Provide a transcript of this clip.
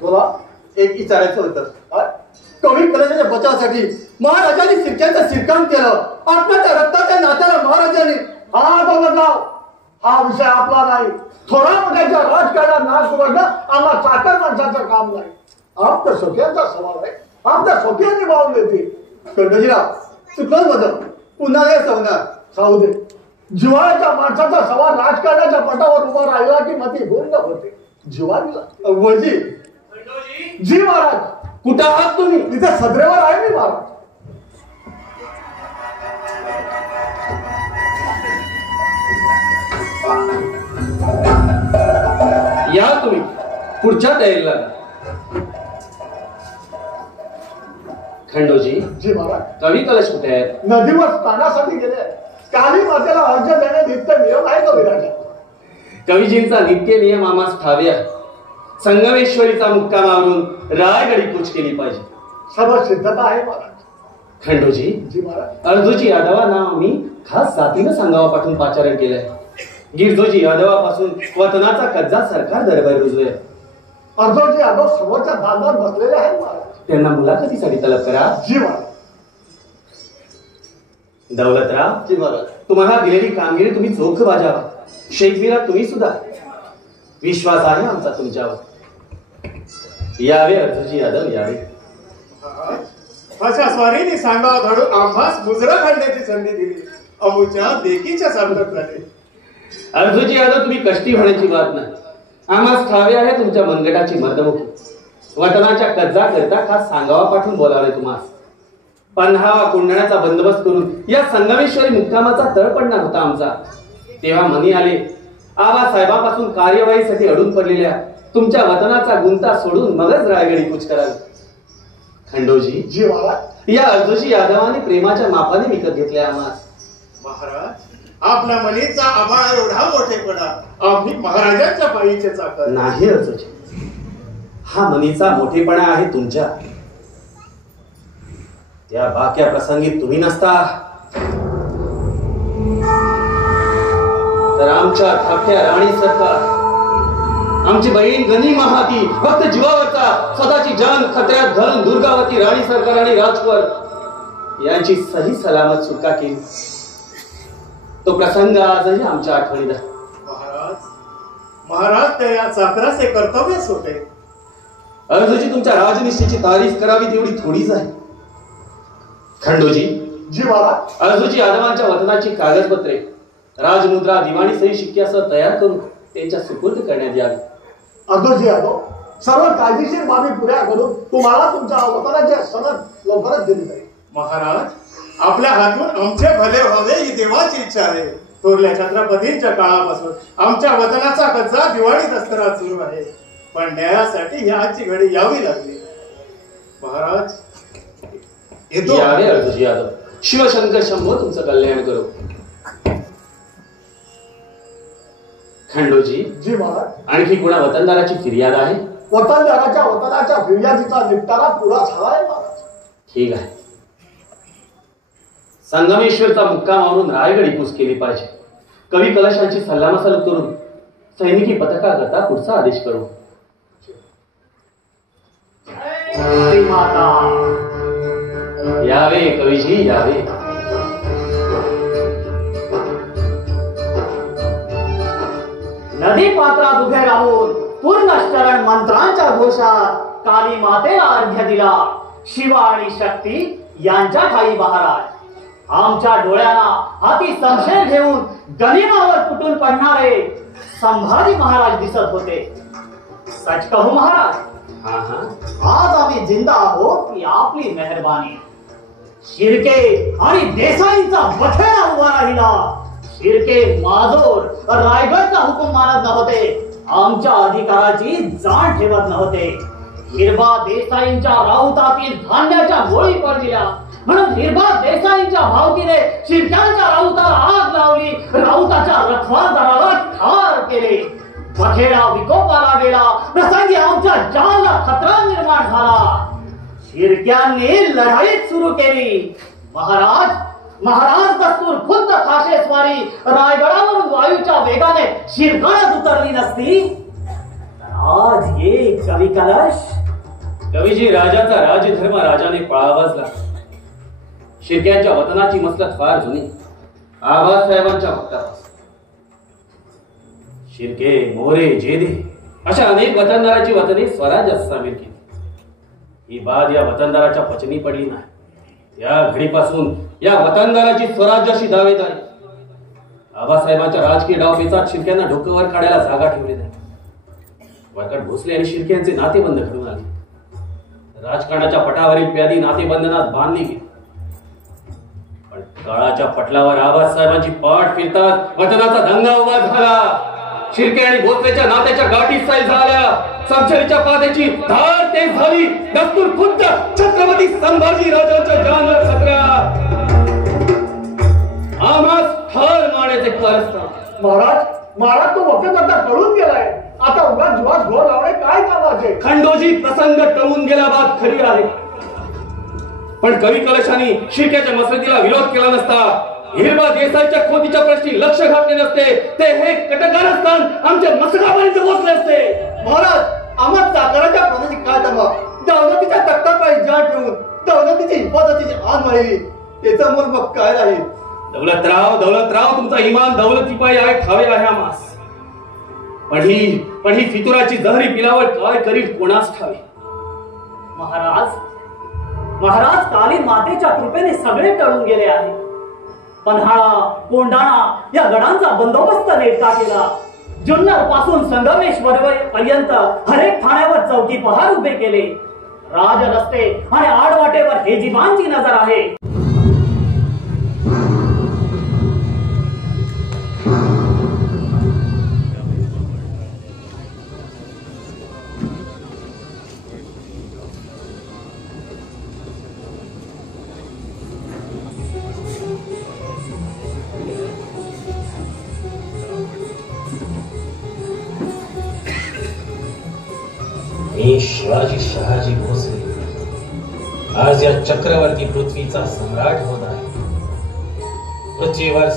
बोला. एक विचारायचं होतं. कवी कलेच्या बचावासाठी महाराजांनी शिरक्यांचं शिरकाम केलं. आपल्या रक्ताच्या नात्याला महाराजांनी हा बघाव हा विषय आपला नाही. थोडा मोठ्याच्या राजकारणात नाश उघडणं आम्हाला साखर माणसाचं काम नाही. आपल्या सोक्यांचा सवाल आहे. आपल्या सोक्यांनी वाहून देते. खंडोजीराव चुकलं बदल पुन्हा हे सवणार खाऊ दे. जिव्हाळ्याच्या माणसाचा सवाल राजकारणाच्या पटावर उभा राहिला की मती गोंद होते. जिव्हाळीला वजी जी महाराज कुठं आहात तुम्ही? तिथे सदरेवर आहे मी महाराज. या तुम्ही पुढच्या तयारीला. खंडोजी जी महाराज. कवी कलश कुठे आहेत? नदीवर स्नानासाठी गेले. काली मातेला अर्ज देणे नित्य नियम आहे का विराजा? कवीजींचा नित्य नियम आम्हास ठाव्या. संगमेश्वरीचा मुक्कामावरून रायगडी कूच केली पाहिजे. सर्व सिद्धता आहे महाराज. खंडोजी जी महाराज. अर्जुजी यादवांना आम्ही खास जातीनं सांगावा पाठवून पाचारण केलंय. गिरजोजी यादवापासून वतनाचा कज्जा सरकार दरबार रुजूय. अर्जुजी यादव समोरच्या दालनात बसलेले आहेत महाराज. त्यांना मुलाखतीसाठी तलब करा. जी महाराज. दौलतराव जी महाराज. तुम्हाला दिलेली कामगिरी तुम्ही चोख बाजावा. शेखबीरा तुम्ही सुद्धा. विश्वास आहे आमचा तुमच्यावर. यावे अर्जुजी यादव यावे. अशा स्वारीने सांगावा धडू आम्हास मुजरा घालण्याची संधी दिली. अमुच्या देखीच्या सार्थक झाले. अर्जुजी यादव तुम्ही कष्टी होण्याची बात नाही. आम्हास ठावे आहे तुमच्या मनगटाची मर्दमुखी. वतनाच्या कज्जा करता खास सांगावा पाठवून बोलावले तुम्हास. 15 कुंडण्याचा बंदोबस्त करून या संगमेश्वरी मुक्कामाचा तळ पडणार होता आमचा. तेव्हा मनी आले. आबासाहेबांपासून कार्यवाहीसाठी अडून पडलेल्या तुमच्या वतनाचा गुंता सोडून मगच रायगडी कूच कराल. खंडोजी जी महाराज. या अर्जुजी यादवाने प्रेमाच्या मापाने विकत घेतले आम्हास. महाराज आपल्या मनीचा आभाळ एवढा मोठेपणा आम्ही महाराजांच्या पायीचे चाकर नाही. अर्जुजी हा मनीचा मोठेपणा आहे तुमच्या. त्या बाक्या प्रसंगी तुम्ही नसता तर आमच्या धाकट्या राणी सरकार आमची बहीण गणी महाती फक्त जीवावरचा स्वतःची जान खतऱ्यात घालून दुर्गावती राणी सरकार आणि राजकुवर यांची सही सलामत सुटका केली. तो प्रसंग आजही आमच्या आठवणीत आहे. महाराज त्या या चाकराचे कर्तव्यच होते. अर्जुजी तुमच्या राजनिष्ठेची तारीफ करावी तेवढी थोडीच आहे. खंडोजी जी महाराज. अर्जुजी यादवांच्या वतनाची कागदपत्रे राजमुद्रा दिवाणी सही शिक्क्यासह तयार करून त्यांच्या सुपूर्द करण्यात यावी. अर्जुजी यादव सर्व कायदेशीर बाबी पुऱ्या करून तुम्हाला तुमच्या वतनाची सनद लवकरच दिली जाईल. महाराज आपल्या हातून आमचे भले व्हावे ही देवाची इच्छा आहे. थोरल्या छत्रपतींच्या काळापासून आमच्या वतनाचा कज्जा दिवाळी दसरा सुरू आहे. पण न्यायासाठी ही आजची घडी यावी लागली. महाराज येतो. यावे अर्जुजी यादव. शिवशंकर शंभो तुमचं कल्याण करो. खंडोजी जी महाराज. आणखी कुणा वतनदाराची फिर्याद आहे? वतनाच्या फिर्यादीचा निपटारा पुरा झाला आहे महाराज. ठीक आहे. संगमेश्वरचा मुक्कामावरून रायगडी कूच केली पाहिजे. कवी कलशांची सल्लामसलत करून सैनिकी पथकाकरता पुढचा आदेश करू. माता यावे कवीजी यावे. नदी पात्रात उभे राहून पूर्ण शरण मंत्रांच्या घोषात काली मातेला अर्घ्य दिला. शिव आणि शक्ती यांच्या ठाई महाराज. आमच्या डोळ्यांना हाती संशय घेऊन गनिमावर फुटून पडणारे संभाजी महाराज दिसत होते. सच कहू महाराज, आज आम्ही जिंदा आहोत ती आपली मेहरबानी. शिर्के आणि देसाईंचा बखेडा उभा राहिला. शिर्के माजोर रायगडचा हुकूम मानत नव्हते. आमच्या अधिकाराची जाण ठेवत नव्हते. हिरबा देसाईंच्या राऊतातील धान्याच्या गोळी पडल्या म्हणून हिरबा देसाईंच्या भावकीने शिर्क्यांच्या राऊताला आग लावली. राऊताच्या रखवारदाराला ठार केले. बखेडा विकोपाला गेला. प्रसंगी आमच्या जानला खतरा निर्माण झाला. शिर्क्यांनी लढाईच सुरू केली. महाराज दस्तूर खुद्द खाशेस्वारी रायगडावरून वायूच्या वेगाने शिरगाळ्यात उतरली नसती तर आज ये कवी कलश. कवीजी, राजाचा राजधर्म राजाने पाळावाच लागला. शिर्क्यांच्या वतनाची मसलत फार जुनी, आबासाहेबांच्या भक्तापासून. शिर्के, मोरे, जेदे अशा अनेक वतनदाराची वतने स्वराज्यात सामील केली. ही बाद या वतनदाराच्या पचनी पडली नाही. या घडीपासून या वतनदाराची स्वराज्याशी दावेदारी. आबासाहेबांच्या राजकीय डावपेचात शिर्क्यांना डोकं वर काढायला जागा ठेवली नाही. वरकट भोसले आणि शिर्क्यांचे नातेबंध घडून आले. राजकारणाच्या पटावरील प्यादी नातेबंधनात बांधली गेली. पण काळाच्या पटलावर आबासाहेबांची पाठ फिरतात वतनाचा दंगा उभा झाला. शिर्के आणि भोसलेच्या नात्याच्या गाठी सैल झाल्या. समशेरीच्या पात्याची धार तेज झाली. दस्तूर खुद्द छत्रपती संभाजी राजांच्या जानला खतरा. आम्हास ठार मारण्याचे कारस्थान. महाराज तो वक्त आता कळून गेलाय. आता उगाच जुवास घोर लावणे काय कामाचे. खंडोजी, प्रसंग टळून गेला बात खरी आहे. पण कवी कलशाने शिर्क्याच्या मसरतीला विरोध केला नसता, हिरवा देसाईच्या खोतीच्या प्रश्नी लक्ष घातले नसते, ते हे कटकारस्थान आमच्या मसकापर्यंत पोहोचले असते. महाराज, आम्हा चाकराच्या प्राण्याची काय तमा. दौलतीच्या तख्तापायी ज्या ठेवून दौलतीची हिफाजतीची आण वाहिली, त्याचं मूल मग काय राहील. दौलतराव, तुमचा इमान दौलतीपायी आहे, ठावे आहे आम्हास. पण ही फितुराची जहरी पिलावर काय करील कोणास ठावे. महाराज काली मातेच्या कृपेने सगळे टळून गेले आहे. पन्हाळा, कोंढाणा या गडांचा बंदोबस्त नेटका केला. जुन्नर पासून संगमेश्वर पर्यंत हरेक ठाण्यावर चौकी पहार उभे केले. राज रस्ते आणि आडवाटेवर हेजिमांची नजर आहे. मी शिवाजी शहाजी भोसले आज या चक्रवर्ती पृथ्वीचा सम्राट होत आहे. पृथ्वीवर